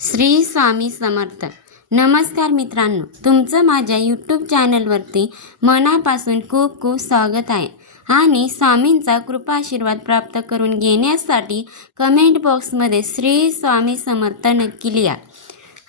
श्री स्वामी समर्थ. नमस्कार मित्रांनो, तुमचं माझ्या यूट्यूब चॅनलवरती मनापासून खूप खूप स्वागत आहे. आणि स्वामींचा कृपा आशीर्वाद प्राप्त करून घेण्यासाठी कमेंट बॉक्समध्ये श्री स्वामी समर्थ नक्की लिहा.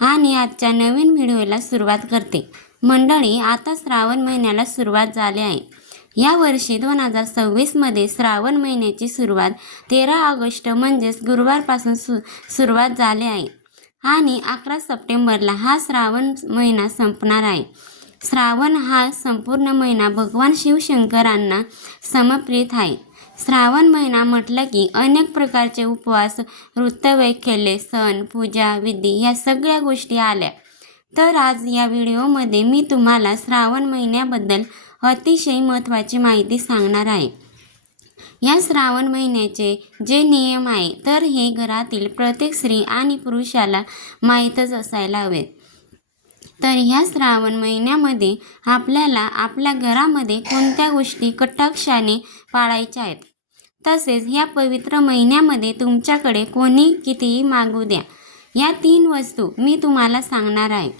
आणि आजच्या नवीन व्हिडिओला सुरुवात करते. मंडळी, आता श्रावण महिन्याला सुरुवात झाली आहे. या वर्षी 2026मध्ये श्रावण महिन्याची सुरुवात 13 ऑगस्ट म्हणजेच गुरुवारपासून सुरुवात झाली आहे. आणि 11 सप्टेंबरला हा श्रावण महिना संपणार आहे. श्रावण हा संपूर्ण महिना भगवान शिवशंकरांना समर्पित आहे. श्रावण महिना म्हटलं की अनेक प्रकारचे उपवास, वृत्तवैकल्ये, सण, पूजा, विधी या सगळ्या गोष्टी आल्या. तर आज या व्हिडिओमध्ये मी तुम्हाला श्रावण महिन्याबद्दल अतिशय महत्त्वाची माहिती सांगणार आहे. या श्रावण महिन्याचे जे नियम आहे तर हे घरातील प्रत्येक स्त्री आणि पुरुषाला माहीतच असायला हवे. तर ह्या श्रावण महिन्यामध्ये आपल्याला आपल्या घरामध्ये कोणत्या गोष्टी कटाक्षाने पाळायच्या आहेत. तसेच ह्या पवित्र महिन्यामध्ये तुमच्याकडे कोणी कितीही मागू द्या, या 3 वस्तू मी तुम्हाला सांगणार आहे.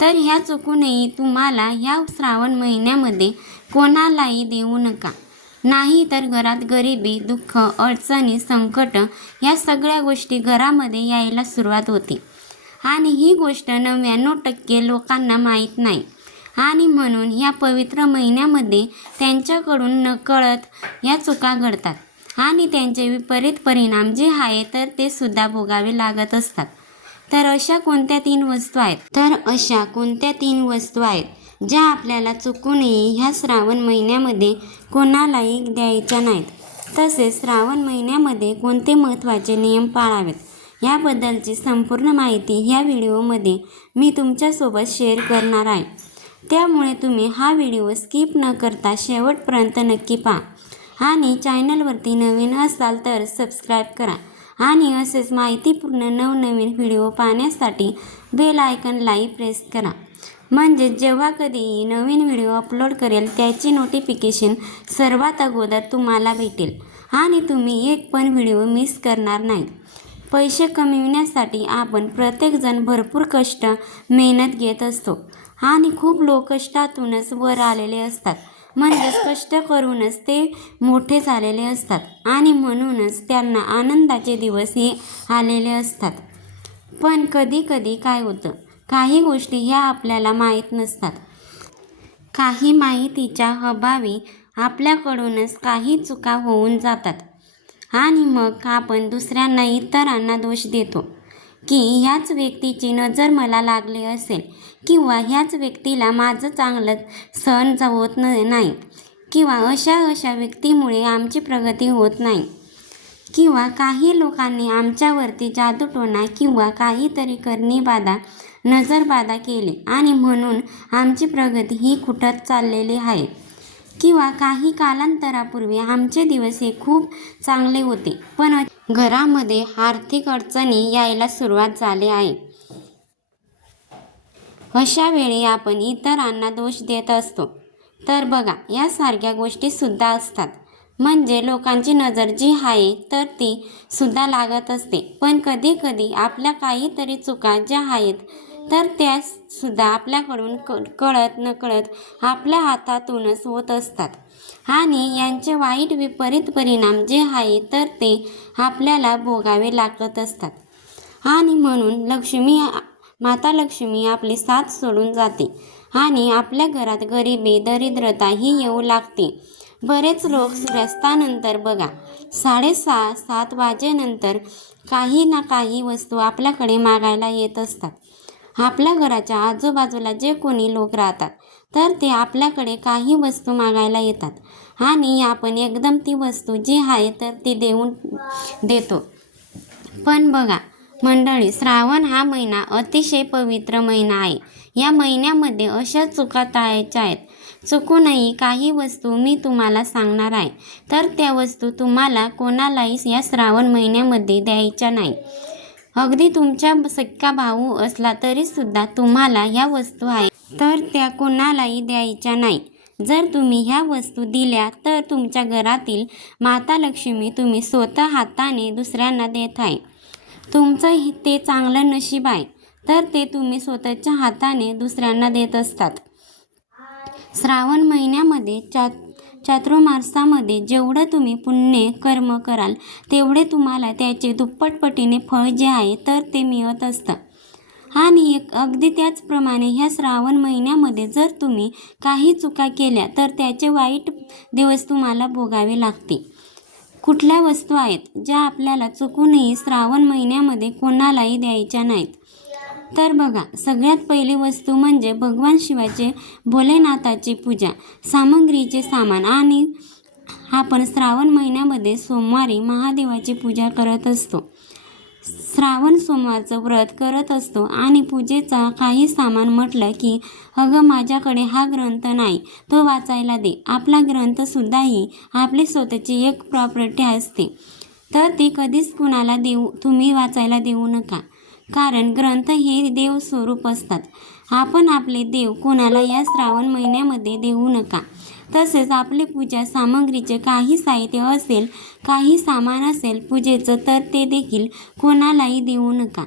तर ह्या चुकूनही तुम्हाला ह्या श्रावण महिन्यामध्ये कोणालाही देऊ नका. नाही तर घरात गरिबी, दुःख, अडचणी, संकट या सगळ्या गोष्टी घरामध्ये यायला सुरुवात होते. आणि ही गोष्ट 99% लोकांना माहीत नाही. आणि म्हणून या पवित्र महिन्यामध्ये त्यांच्याकडून नकळत या चुका घडतात. आणि त्यांचे विपरीत परिणाम जे आहे तर ते सुद्धा भोगावे लागत असतात. तर अशा कोणत्या 3 वस्तू आहेत ज्या आपल्याला चुकूनही ह्या श्रावण महिन्यामध्ये कोणालाही द्यायच्या नाहीत. तसेच श्रावण महिन्यामध्ये कोणते महत्त्वाचे नियम पाळावेत याबद्दलची संपूर्ण माहिती ह्या व्हिडिओमध्ये मी तुमच्यासोबत शेअर करणार आहे. त्यामुळे तुम्ही हा व्हिडिओ स्किप न करता शेवटपर्यंत नक्की पहा. आणि चॅनलवरती नवीन असाल तर सबस्क्राईब करा. आणि असेच माहितीपूर्ण नवनवीन व्हिडिओ पाहण्यासाठी बेल आयकॉनला प्रेस करा. म्हणजे जेव्हा कधीही नवीन व्हिडिओ अपलोड करेल त्याची नोटिफिकेशन सर्वात अगोदर तुम्हाला भेटेल. आणि तुम्ही एक पण व्हिडिओ मिस करणार नाही. पैसे कमविण्यासाठी आपण प्रत्येकजण भरपूर कष्ट, मेहनत घेत असतो. आणि खूप लोक कष्टातूनच वर आलेले असतात. म्हणजेच कष्ट करूनच ते मोठे झालेले असतात. आणि म्हणूनच त्यांना आनंदाचे दिवस हे आलेले असतात. पण कधी कधी काय होतं, काही गोष्टी ह्या आपल्याला माहीत नसतात. काही माहितीच्या अभावी आपल्याकडूनच काही चुका होऊन जातात. आणि मग आपण दुसऱ्यांना, इतरांना दोष देतो की ह्याच व्यक्तीची नजर मला लागली असेल, किंवा ह्याच व्यक्तीला माझं चांगलं सहन होत नाही, किंवा अशा व्यक्तीमुळे आमची प्रगती होत नाही, किंवा काही लोकांनी आमच्यावरती जादूटोणा किंवा काहीतरी करणीबाधा, नजरबाधा केली आणि म्हणून आमची प्रगती ही खुंटत चाललेली आहे, किंवा काही कालांतरापूर्वी आमचे दिवस हे खूप चांगले होते पण घरामध्ये आर्थिक अडचणी यायला सुरुवात झाली आहे. अशा वेळी आपण इतरांना दोष देत असतो. तर बघा, यासारख्या गोष्टी सुद्धा असतात. म्हणजे लोकांची नजर जी आहे तर ती सुद्धा लागत असते. पण कधी कधी आपल्या काहीतरी चुका ज्या आहेत तर त्या सुद्धा आपल्याकडून कळत नकळत आपल्या हातातूनच होत असतात. आणि यांचे वाईट विपरीत परिणाम जे आहे तर ते आपल्याला भोगावे लागत असतात. आणि म्हणून माता लक्ष्मी आपली साथ सोडून जाते. आणि आपल्या घरात गरिबी, दरिद्रता ही येऊ लागते. बरेच लोक सूर्यास्तानंतर बघा 6:30-7 वाजेनंतर काही ना काही वस्तू आपल्याकडे मागायला येत असतात. आपल्या घराच्या आजूबाजूला जे कोणी लोक राहतात तर ते आपल्याकडे काही वस्तू मागायला येतात. आणि आपण एकदम ती वस्तू जी आहे तर ती देतो. पण बघा मंडळी, श्रावण हा महिना अतिशय पवित्र महिना आहे. या महिन्यामध्ये अशा चुका टाळायच्या आहेत. चुकूनही काही वस्तू मी तुम्हाला सांगणार आहे तर त्या वस्तू तुम्हाला कोणालाही या श्रावण महिन्यामध्ये द्यायच्या नाही. अगदी तुमच्या सख्खा भाऊ असला तरीसुद्धा तुम्हाला ह्या वस्तू आहेत तर त्या कोणालाही द्यायच्या नाही. जर तुम्ही ह्या वस्तू दिल्या तर तुमच्या घरातील माता लक्ष्मी तुम्ही स्वतः हाताने दुसऱ्यांना देत आहे. तुमचं ते चांगलं नशीब आहे, तर ते तुम्ही स्वतःच्या हाताने दुसऱ्यांना देत असतात. श्रावण महिन्यामध्ये चातुर्मासामध्ये जेवढं तुम्ही पुण्य कर्म कराल तेवढे तुम्हाला त्याचे दुप्पटपटीने फळ जे आहे तर ते मिळत असतं. आणि अगदी त्याचप्रमाणे ह्या श्रावण महिन्यामध्ये जर तुम्ही काही चुका केल्या तर त्याचे वाईट दिवस तुम्हाला भोगावे लागते. कुठल्या वस्तू आहेत ज्या आपल्याला चुकूनही श्रावण महिन्यामध्ये कोणालाही द्यायच्या नाहीत? तर बघा, सगळ्यात पहिली वस्तू म्हणजे भगवान शिवाचे भोलेनाथाची पूजा सामग्रीचे सामान. आणि आपण श्रावण महिन्यामध्ये सोमवारी महादेवाची पूजा करत असतो. श्रावण सोमवारचं व्रत करत असतो आणि पूजेचा काही सामान म्हटलं की अगं माझ्याकडे हा ग्रंथ नाही, तो वाचायला दे. आपला ग्रंथसुद्धा ही आपली स्वतःची एक प्रॉपर्टी असते, तर ती कधीच कुणाला तुम्ही वाचायला देऊ नका. कारण ग्रंथ हे देव स्वरूप असतात. आपण आपले देव कोणाला या श्रावण महिन्यामध्ये देऊ नका. तसेच आपले पूजा सामग्रीचे काही साहित्य असेल, काही सामान असेल पूजेचं, तर ते देखील कोणालाही देऊ नका.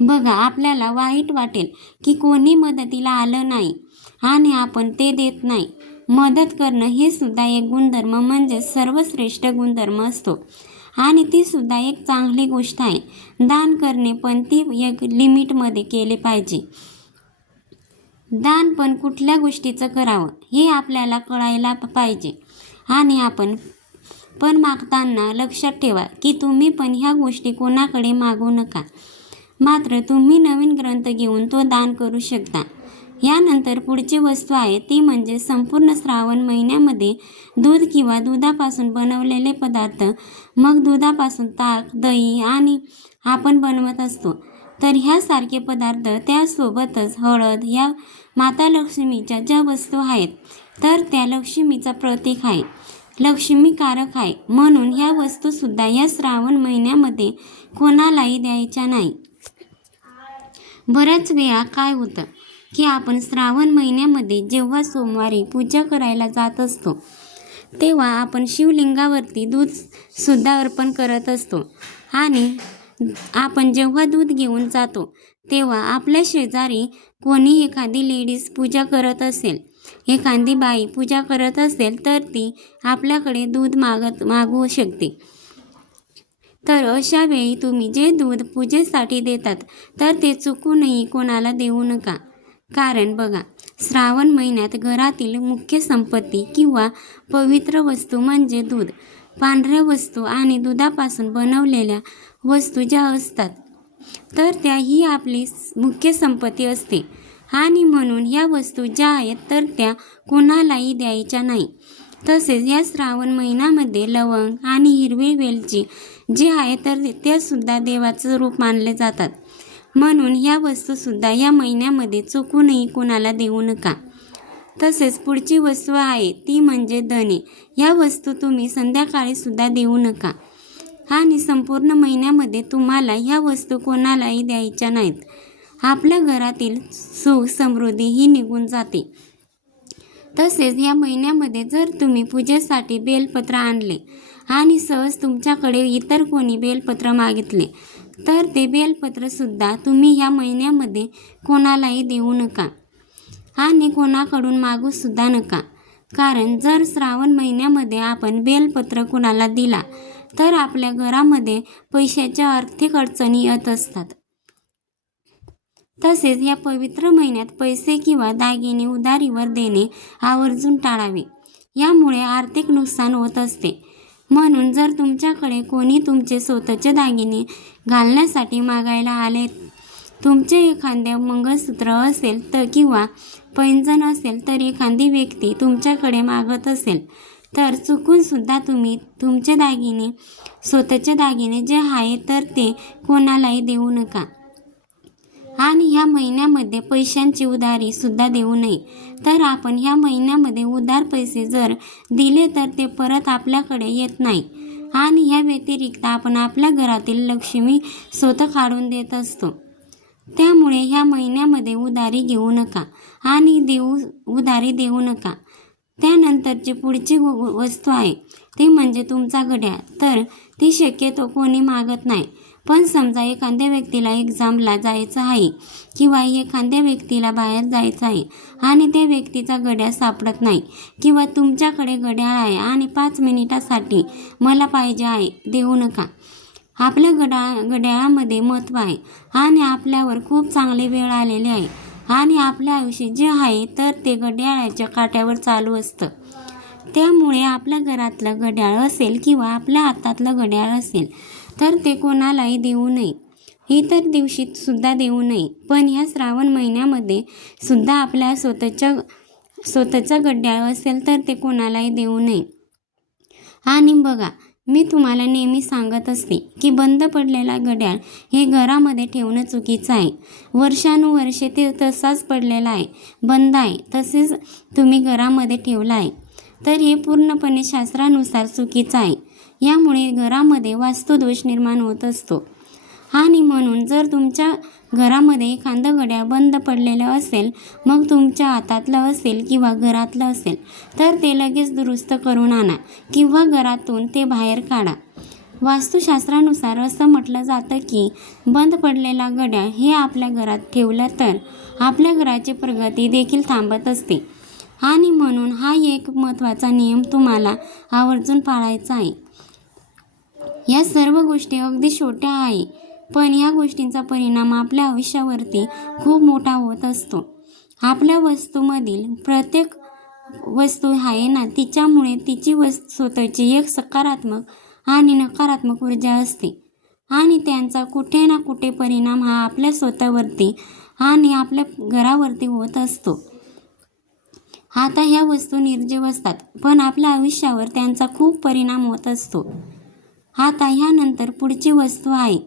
बघा, आपल्याला वाईट वाटेल की कोणी मदतीला आलं नाही आणि आपण ते देत नाही. मदत करणं हे सुद्धा एक गुणधर्म म्हणजे सर्वश्रेष्ठ गुणधर्म असतो आणि ती सुद्धा एक चांगली गोष्ट आहे. दान करणे पण ती एक लिमिटमध्ये केले पाहिजे. दान पण कुठल्या गोष्टीचं करावं हे आपल्याला कळायला पाहिजे. आणि आपण पण मागताना लक्षात ठेवा की तुम्ही पण ह्या गोष्टी कोणाकडे मागू नका. मात्र तुम्ही नवीन ग्रंथ घेऊन तो दान करू शकता. यानंतर पुढची वस्तू आहे ती म्हणजे संपूर्ण श्रावण महिन्यामध्ये दूध किंवा दुधापासून बनवलेले पदार्थ. मग दुधापासून ताक, दही आणि आपण बनवत असतो, तर ह्यासारखे पदार्थ, त्यासोबतच हळद, या माता लक्ष्मीच्या ज्या वस्तू आहेत तर त्या लक्ष्मीचं प्रतीक आहे, लक्ष्मीकारक आहे. म्हणून ह्या वस्तूसुद्धा या श्रावण महिन्यामध्ये कोणालाही द्यायच्या नाही. बऱ्याच वेळा काय होतं की आपण श्रावण महिन्यामध्ये जेव्हा सोमवारी पूजा करायला जात असतो तेव्हा आपण शिवलिंगावरती दूधसुद्धा अर्पण करत असतो. आणि आपण जेव्हा दूध घेऊन जातो तेव्हा आपल्या शेजारी कोणी एखादी लेडीज पूजा करत असेल, एखादी बाई पूजा करत असेल, तर ती आपल्याकडे दूध मागू शकते. तर अशा वेळी तुम्ही जे दूध पूजेसाठी देतात तर ते चुकूनही कोणाला देऊ नका. कारण बघा, श्रावण महिन्यात घरातील मुख्य संपत्ती किंवा पवित्र वस्तू म्हणजे दूध, पांढऱ्या वस्तू आणि दुधापासून बनवलेल्या वस्तू ज्या असतात तर त्या ही आपली मुख्य संपत्ती असते. आणि म्हणून ह्या वस्तू ज्या आहेत तर त्या कोणालाही द्यायच्या नाही. तसेच या श्रावण महिन्यामध्ये लवंग आणि हिरवी वेलची जे आहे तर त्यासुद्धा देवाचं रूप मानले जातात. म्हणून ह्या वस्तूसुद्धा या महिन्यामध्ये चुकूनही कोणाला देऊ नका. तसेच पुढची वस्तू आहे ती म्हणजे धने. या वस्तू तुम्ही संध्याकाळीसुद्धा देऊ नका. आणि संपूर्ण महिन्यामध्ये तुम्हाला ह्या वस्तू कोणालाही द्यायच्या नाहीत. आपल्या घरातील सुख समृद्धी ही निघून जाते. तसेच या महिन्यामध्ये जर तुम्ही पूजेसाठी बेलपत्र आणले आणि सहज तुमच्याकडे इतर कोणी बेलपत्र मागितले तर ते बेलपत्रसुद्धा तुम्ही या महिन्यामध्ये कोणालाही देऊ नका आणि कोणाकडून मागूसुद्धा नका. कारण जर श्रावण महिन्यामध्ये आपण बेलपत्र कुणाला दिला तर आपल्या घरामध्ये पैशाच्या आर्थिक अडचणी येत असतात. तसेच या पवित्र महिन्यात पैसे किंवा दागिने उधारीवर देणे आवर्जून टाळावे. यामुळे आर्थिक नुकसान होत असते. म्हणून जर तुमच्याकडे कोणी तुमचे स्वतःचे दागिने घालण्यासाठी मागायला आले, तुमचे एखाद्या मंगळसूत्र असेल तर किंवा पैंजण असेल तर एखादी व्यक्ती तुमच्याकडे मागत असेल तर चुकूनसुद्धा तुम्ही तुमचे दागिने, स्वतःचे दागिने जे आहे तर ते कोणालाही देऊ नका. आणि ह्या महिन्यामध्ये पैशांची उधारीसुद्धा देऊ नये. तर आपण ह्या महिन्यामध्ये उधार पैसे जर दिले तर ते परत आपल्याकडे येत नाही. आणि ह्या व्यतिरिक्त आपण आपल्या घरातील लक्ष्मी स्वतः काढून देत असतो. त्यामुळे ह्या महिन्यामध्ये उधारी घेऊ नका आणि उधारी देऊ नका. त्यानंतरची पुढची वस्तू आहे ती म्हणजे तुमचा घड्याळ. तर ती शक्यतो कोणी मागत नाही. पण समजा एखाद्या व्यक्तीला एक्झामला जायचं आहे किंवा एखाद्या व्यक्तीला बाहेर जायचं आहे आणि त्या व्यक्तीचा घड्याळ सापडत नाही किंवा तुमच्याकडे घड्याळ आहे आणि 5 मिनिटासाठी मला पाहिजे आहे, देऊ नका. आपल्या घड्याळामध्ये महत्त्व आहे आणि आपल्यावर खूप चांगली वेळ आलेली आहे आणि आपलं आयुष्य जे आहे तर ते घड्याळाच्या काट्यावर चालू असतं. त्यामुळे आपल्या घरातलं घड्याळ असेल किंवा आपल्या हातातलं घड्याळ असेल तर ते कोणालाही देऊ नये. इतर दिवशी सुद्धा देऊ नये, पण ह्या श्रावण महिन्यामध्ये सुद्धा आपल्या स्वतःचं घड्याळ असेल तर ते कोणालाही देऊ नये. आणि बघा, मी तुम्हाला नेहमी सांगत असते की बंद पडलेला घड्याळ हे घरामध्ये ठेवणं चुकीचं आहे. वर्षानुवर्षे ते तसाच पडलेला आहे, बंद आहे, तसेच तुम्ही घरामध्ये ठेवला आहे, तर हे पूर्णपणे शास्त्रानुसार चुकीचं आहे. यामुळे घरामध्ये वास्तुदोष निर्माण होत असतो. आणि म्हणून जर तुमच्या घरामध्ये एखादं घड्याळ बंद पडलेलं असेल, मग तुमच्या हातातलं असेल किंवा घरातलं असेल तर ते लगेच दुरुस्त करून आणा किंवा घरातून ते बाहेर काढा. वास्तुशास्त्रानुसार असं म्हटलं जातं की बंद पडलेला घड्याळ हे आपल्या घरात ठेवलं तर आपल्या घराची प्रगती देखील थांबत असते. आणि म्हणून हा एक महत्त्वाचा नियम तुम्हाला आवर्जून पाळायचा आहे. या सर्व गोष्टी अगदी छोट्या आहे, पण या गोष्टींचा परिणाम आपल्या आयुष्यावरती खूप मोठा होत असतो. आपल्या वस्तूमधील प्रत्येक वस्तू आहे ना, तिच्यामुळे तिची स्वतःची एक सकारात्मक आणि नकारात्मक ऊर्जा असते आणि त्यांचा कुठे ना कुठे परिणाम हा आपल्या स्वतःवरती आणि आपल्या घरावरती होत असतो. आता ह्या वस्तू निर्जीव असतात, पण आपल्या आयुष्यावर त्यांचा खूप परिणाम होत असतो. आता ह्यानंतर पुढची वस्तू आहे,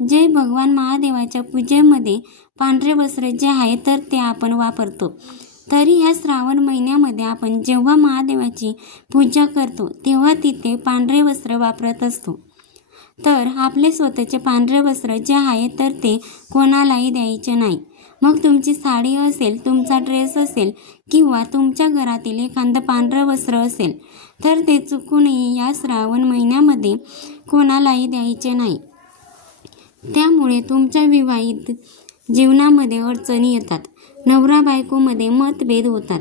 जे भगवान महादेवाच्या पूजेमध्ये पांढरे वस्त्र जे आहे तर ते आपण वापरतो. तरी ह्या श्रावण महिन्यामध्ये आपण जेव्हा महादेवाची पूजा करतो तेव्हा तिथे पांढरे वस्त्र वापरत असतो. तर आपले स्वतःचे पांढरे वस्त्र जे आहे तर ते कोणालाही द्यायचे नाही. मग तुमची साडी असेल, तुमचा ड्रेस असेल किंवा तुमच्या घरातील एखादं पांढरं वस्त्र असेल तर ते चुकूनही या श्रावण महिन्यामध्ये कोणालाही द्यायचे नाही. त्यामुळे तुमच्या विवाहित जीवनामध्ये अडचणी येतात, नवरा बायकोमध्ये मतभेद होतात.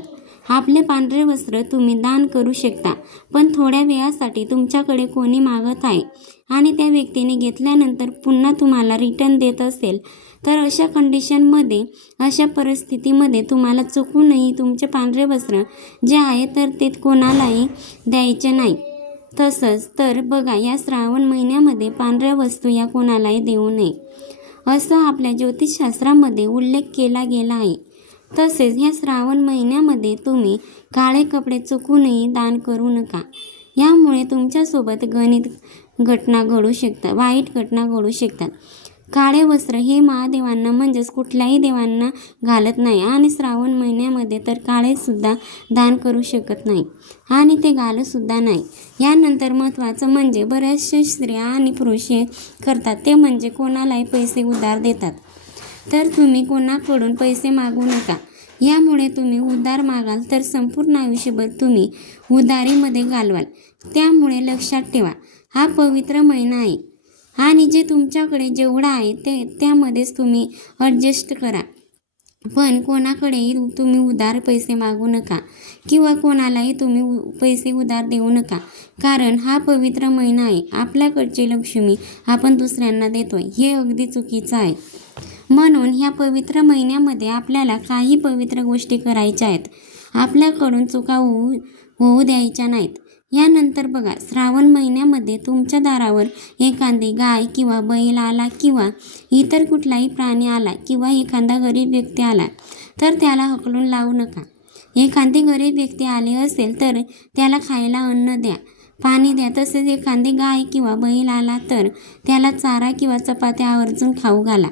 आपले पांढरे वस्त्र तुम्ही दान करू शकता, पण थोड्या वेळासाठी तुमच्याकडे कोणी मागत आहे आणि त्या व्यक्तीने घेतल्यानंतर पुन्हा तुम्हाला रिटर्न देत असेल तर अशा कंडिशनमध्ये, अशा परिस्थितीमध्ये तुम्हाला चुकूनही तुमचे पांढरे वस्त्र जे आहे तर ते कोणालाही द्यायचे नाही. तसंच तर बघा, या श्रावण महिन्यामध्ये पांढऱ्या वस्तू या कोणालाही देऊ नये असं आपल्या ज्योतिषशास्त्रामध्ये उल्लेख केला गेला आहे. तसेच ह्या श्रावण महिन्यामध्ये तुम्ही काळे कपडे चुकूनही दान करू नका. यामुळे तुमच्यासोबत वाईट घटना घडू शकतात. काळे वस्त्र हे महादेवांना म्हणजेच कुठल्याही देवांना घालत नाही आणि श्रावण महिन्यामध्ये तर काळेसुद्धा दान करू शकत नाही आणि ते घालतसुद्धा नाही. यानंतर महत्त्वाचं म्हणजे बऱ्याचशा स्त्रिया आणि पुरुष हे करतात ते म्हणजे कोणालाही पैसे उधार देतात. तर तुम्ही कोणाकडून पैसे मागू नका. यामुळे तुम्ही उधार मागाल तर संपूर्ण आयुष्यभर तुम्ही उधारीमध्ये घालवाल. त्यामुळे लक्षात ठेवा, हा पवित्र महिना आहे आणि जे तुमच्याकडे जेवढं आहे त्यामध्येच तुम्ही ॲडजस्ट करा. पण कोणाकडेही तुम्ही उधार पैसे मागू नका किंवा कोणालाही तुम्ही पैसे उधार देऊ नका, कारण हा पवित्र महिना आहे. आपल्याकडची लक्ष्मी आपण दुसऱ्यांना देतोय हे अगदी चुकीचं आहे. म्हणून ह्या पवित्र महिन्यामध्ये आपल्याला काही पवित्र गोष्टी करायच्या आहेत. आपल्याकडून चुका होऊ द्यायच्या नाहीत. यानंतर बघा, श्रावण महिन्यामध्ये तुमच्या दारावर एखादी गाय किंवा बैल आला किंवा इतर कुठलाही प्राणी आला किंवा एखादा गरीब व्यक्ती आला तर त्याला हकलून लावू नका. एखादी गरीब व्यक्ती आली असेल तर त्याला खायला अन्न द्या, पाणी द्या. तसेच एखादी गाय किंवा बैल आला तर त्याला चारा किंवा चपात्या आवर्जून खाऊ घाला.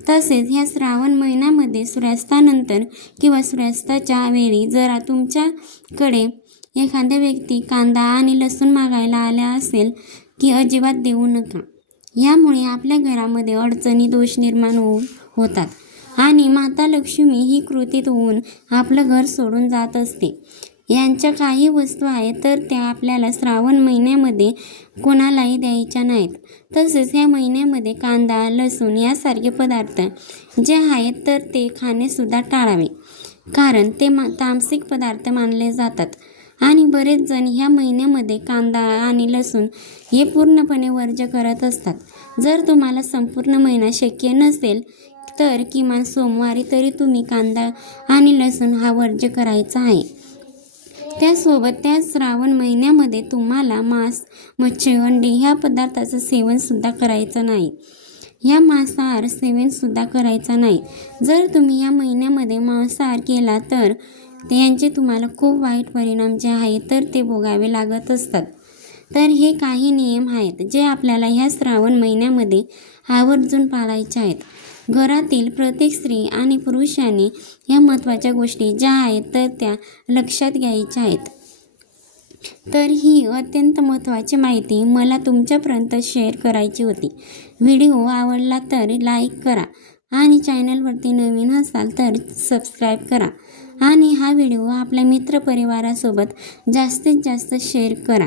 तसेच ह्या श्रावण महिन्यामध्ये सूर्यास्तानंतर किंवा सूर्यास्ताच्या वेळी जर तुमच्याकडे एखाद्या व्यक्ती कांदा आणि लसूण मागायला आल्या असेल की अजिबात देऊ नका. यामुळे आपल्या घरामध्ये अडचणी, दोष निर्माण होतात आणि माता लक्ष्मी ही क्रोधित होऊन आपलं घर सोडून जात असते. यांच्या काही वस्तू आहेत तर त्या आपल्याला श्रावण महिन्यामध्ये कोणालाही द्यायच्या नाहीत. तसेच ह्या महिन्यामध्ये कांदा, लसूण यासारखे पदार्थ जे आहेत तर ते खाणेसुद्धा टाळावे, कारण ते तामसिक पदार्थ मानले जातात. आणि बरेच जण ह्या महिन्यामध्ये कांदा आणि लसूण हे पूर्णपणे वर्ज्य करत असतात. जर तुम्हाला संपूर्ण महिना शक्य नसेल तर किमान सोमवारी तरी तुम्ही कांदा आणि लसूण हा वर्ज्य करायचा आहे. त्यासोबत त्या श्रावण महिन्यामध्ये तुम्हाला मांस, मच्छी, अंडी ह्या पदार्थाचं सेवनसुद्धा करायचं नाही. या मांसाहार सेवनसुद्धा करायचा नाही. जर तुम्ही या महिन्यामध्ये मांसाहार केला तर यांचे तुम्हाला खूप वाईट परिणाम जे आहेत तर ते भोगावे लागत असतात. तर हे काही नियम आहेत जे आपल्याला ह्या श्रावण महिन्यामध्ये आवर्जून पाळायचे आहेत. घरातील प्रत्येक स्त्री आणि पुरुषांनी ह्या महत्त्वाच्या गोष्टी ज्या आहेत तर त्या लक्षात घ्यायच्या आहेत. तर ही अत्यंत महत्त्वाची माहिती मला तुमच्यापर्यंत शेअर करायची होती. व्हिडिओ आवडला तर लाईक करा आणि चॅनलवरती नवीन असाल तर सबस्क्राईब करा आणि हा व्हिडिओ आपल्या मित्रपरिवारासोबत जास्तीत जास्त शेअर करा.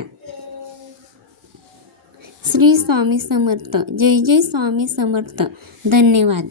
श्री स्वामी समर्थ. जय जय स्वामी समर्थ. धन्यवाद.